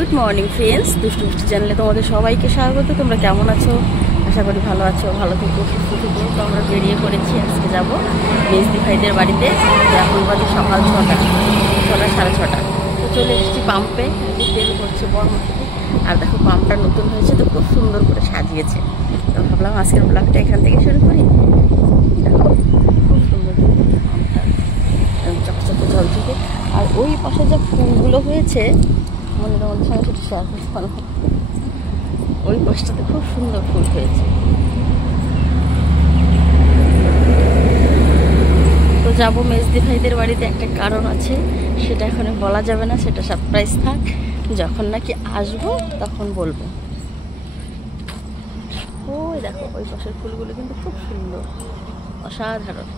Good morning friends, দুষ্টু মিষ্টি চ্যানেলে তোমাদের সবাইকে স্বাগত। তোমরা কেমন আছো? আশা করি ভালো আছো, ভালো থেকো, সুস্থ থেকো। তো আমরা বেরিয়ে পড়েছি, আজকে যাবো মেজদি ভাইদের বাড়িতে। এখন বাজে সকাল 6টা, 6:30। তো চলে এসেছি পাম্পে, তেল করছে বর্মটিতে। আর দেখো পাম্পটা নতুন হয়েছে, তো খুব সুন্দর করে সাজিয়েছে। তো ভাবলাম আজকের ব্লগটা এখান থেকে শুরু করি। দেখো খুব সুন্দর পাম্পটা, চকচকে ঝলঝকে। আর ওই পাশে যে ফুলগুলো হয়েছে, মনে তোমাদের সঙ্গে সেটা শেয়ার করতে, ওই পাশটাতে খুব সুন্দর ফুল হয়েছে। তো যাবো মেজদি ভাইদের বাড়িতে, একটা কারণ আছে, সেটা এখন বলা যাবে না, সেটা সারপ্রাইজ থাক। যখন নাকি আসবো তখন বলবো। ওই দেখো ওই পাশের ফুলগুলো কিন্তু খুব সুন্দর, অসাধারণ।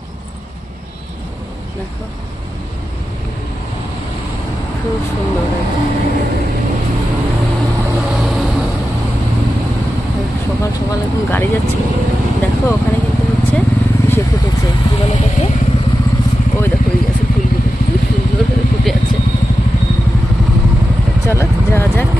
দেখো খুব সুন্দর হয়েছে। সকাল সকাল এখন গাড়ি যাচ্ছে, দেখো ওখানে কিন্তু হচ্ছে কিসে ফুটেছে, কি বলে তাকে, ওই দেখো ওই গাছের ফুলগুলো খুব সুন্দর করে ফুটে আছে। চলো যাওয়া যাক।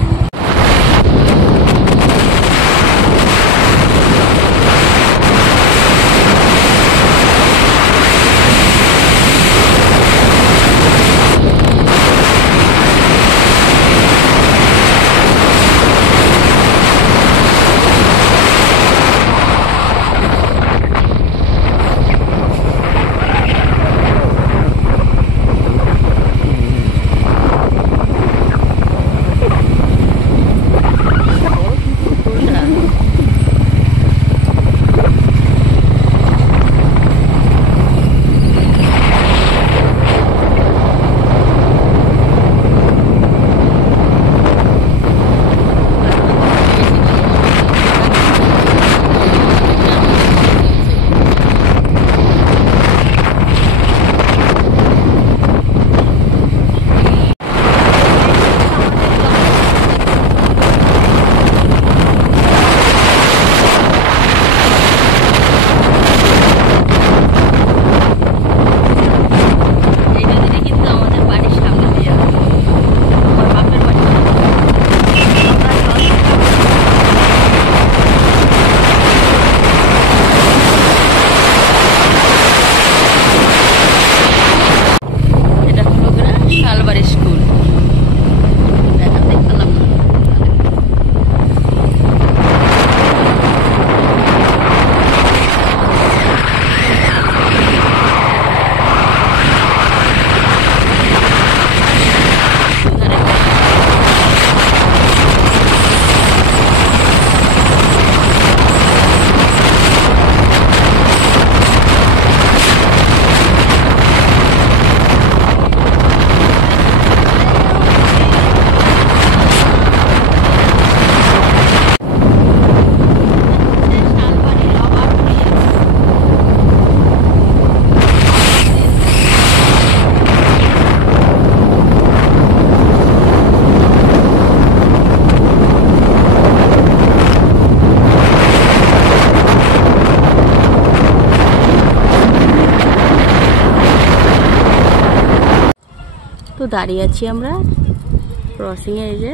তো দাঁড়িয়ে আছি আমরা ক্রসিংয়ে, এই যে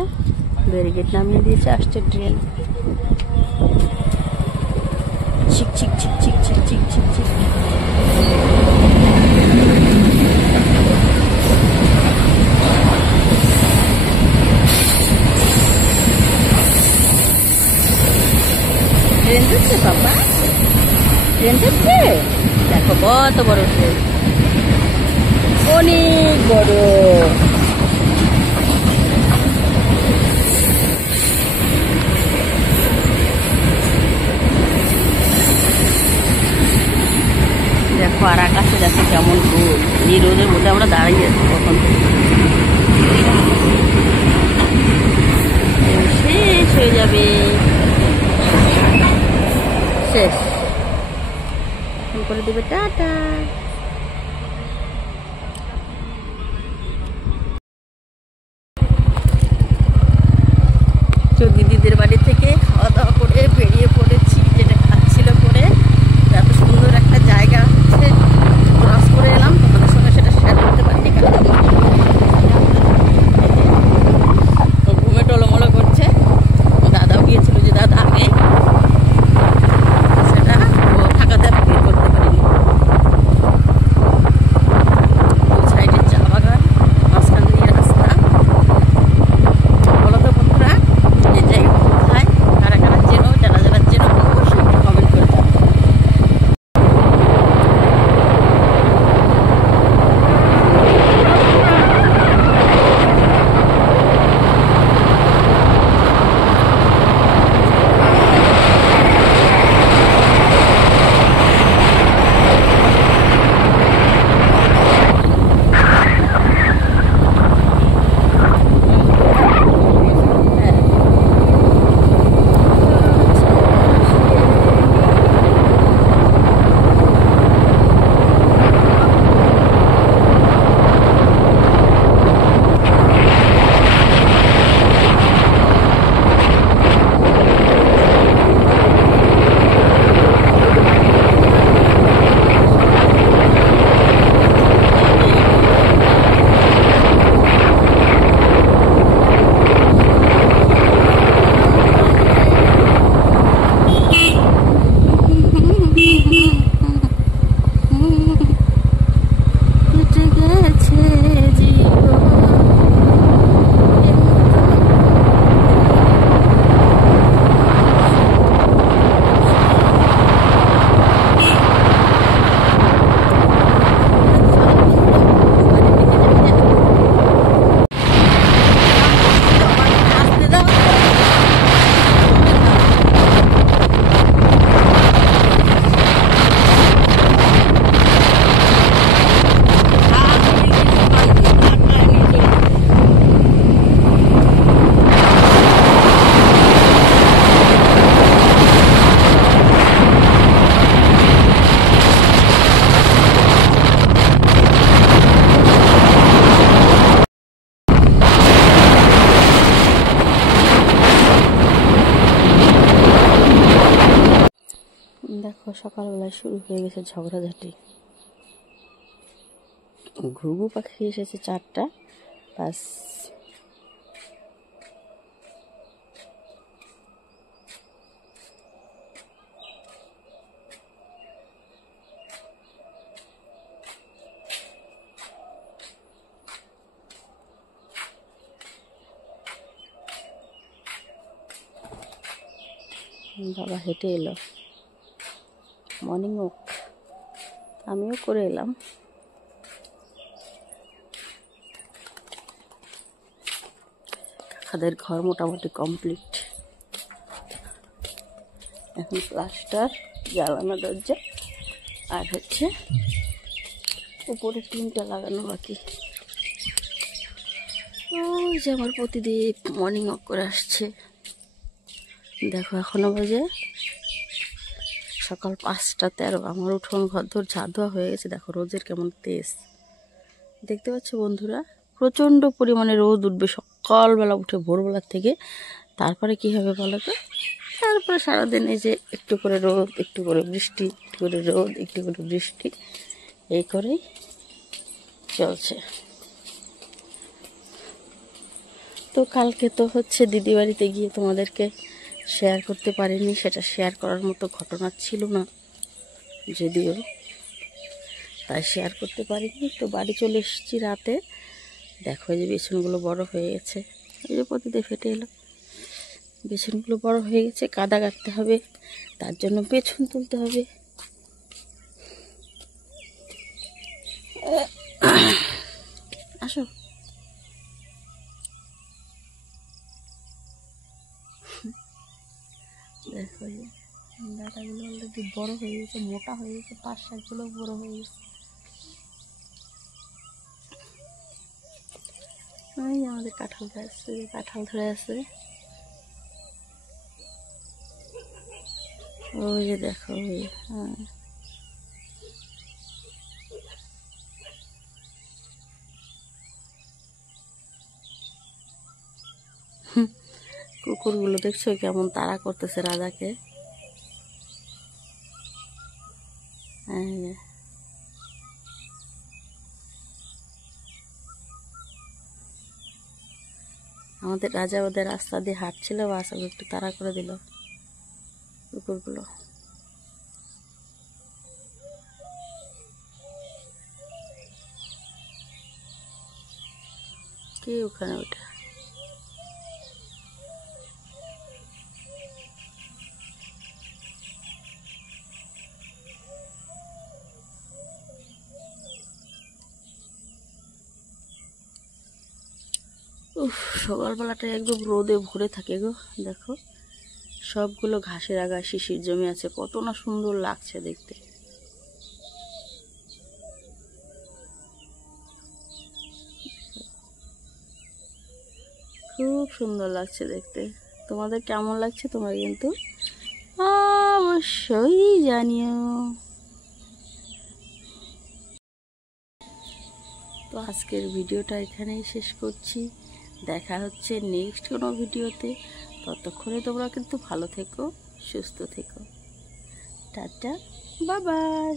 ব্যারিকেড নামিয়ে দিয়েছে, আসছে ট্রেন। চিক চিক চিক চিক চিক চিক চিক চিক। ট্রেন যাচ্ছে বাবা, ট্রেন যাচ্ছে, দেখো কত বড় ট্রেন, অনেক বড়। দেখো আর আকাশে দেখো কেমন রোদ, এই রোদের মধ্যে আমরা দাঁড়িয়ে আছি কখন শেষ হয়ে যাবে, শেষ এখন করে দেবে টাটা। দিদিদের বাড়ি থেকে খাওয়া দাওয়া করে বেরিয়ে পড়েছি, যেটা খাচ্ছিল করে। এত সুন্দর একটা জায়গা হচ্ছে, ক্রস করে এলাম, তোমাদের সঙ্গে সেটা শেয়ার করতে পারিনি, কারণ ঘুমে টলো দেখো সকালবেলায় শুরু হয়ে গেছে ঝগড়াঝাটি। ঘুঘু পাখি এসেছে 4টা, বাস বাবা হেঁটে এলো মর্নিং ওয়াক, আমিও করে এলাম। কাকাদের ঘর মোটামুটি কমপ্লিট, এখন প্লাস্টার, জ্বালানো দরজা আর হচ্ছে উপরে টিনটা লাগানো বাকি। ওই যে আমার প্রতিদিন মর্নিং ওয়াক করে আসছে। দেখো এখনো বাজে সকাল 5টা 13, আমার উঠোন ঘরদোর ঝাড় দেওয়া হয়ে গেছে। দেখো রোদের কেমন তেজ দেখতে পাচ্ছ বন্ধুরা, প্রচণ্ড পরিমাণে রোদ উঠবে সকালবেলা উঠে ভোরবেলার থেকে। তারপরে কি হবে বলো তো, তারপরে সারাদিন এই যে একটু করে রোদ, একটু করে বৃষ্টি, একটু করে রোদ, একটু করে বৃষ্টি, এই করেই চলছে। তো কালকে তো হচ্ছে দিদি বাড়িতে গিয়ে তোমাদেরকে শেয়ার করতে পারিনি, সেটা শেয়ার করার মতো ঘটনা ছিল না যদিও, তাই শেয়ার করতে পারিনি। তো বাড়ি চলে এসেছি রাতে। দেখো এই যে বেসনগুলো বড় হয়ে গেছে, এই যে প্রতিদিন ফেটে এলো, বেসনগুলো বড় হয়ে গেছে। কাদা কাটতে হবে, তার জন্য পেছন তুলতে হবে। আসো দেখো এই ডাটাগুলো অলরেডি বড় হয়ে গেছে, মোটা হয়ে গেছে, 5-7 বড় হয়ে গেছে। এই আমাদের কাঁঠাল গাছ, কাঁঠাল ধরে আছে, ওই যে দেখো ওই, হ্যাঁ কুকুরগুলো দেখছো কেমন তাড়া করতেছে রাজাকে। আমাদের রাজা ওদের রাস্তা দিয়ে হাঁটছিল, বাস ওকে একটু তাড়া করে দিল কুকুরগুলো। কে ওখানে ওটা? উফ, সকালবেলাটা একদম রোদে ভরে থাকে গো। দেখো সবগুলো ঘাসের আগায় শিশির জমে আছে, কত না সুন্দর লাগছে দেখতে। খুব সুন্দর লাগছে দেখতে। তোমাদের কেমন লাগছে তোমরা কিন্তু অবশ্যই জানিও। তো আজকের ভিডিওটা এখানেই শেষ করছি, দেখা হচ্ছে নেক্সট কোনো ভিডিওতে। ততক্ষণে তোমরা কিন্তু ভালো থেকো, সুস্থ থেকো। Tata, bye bye.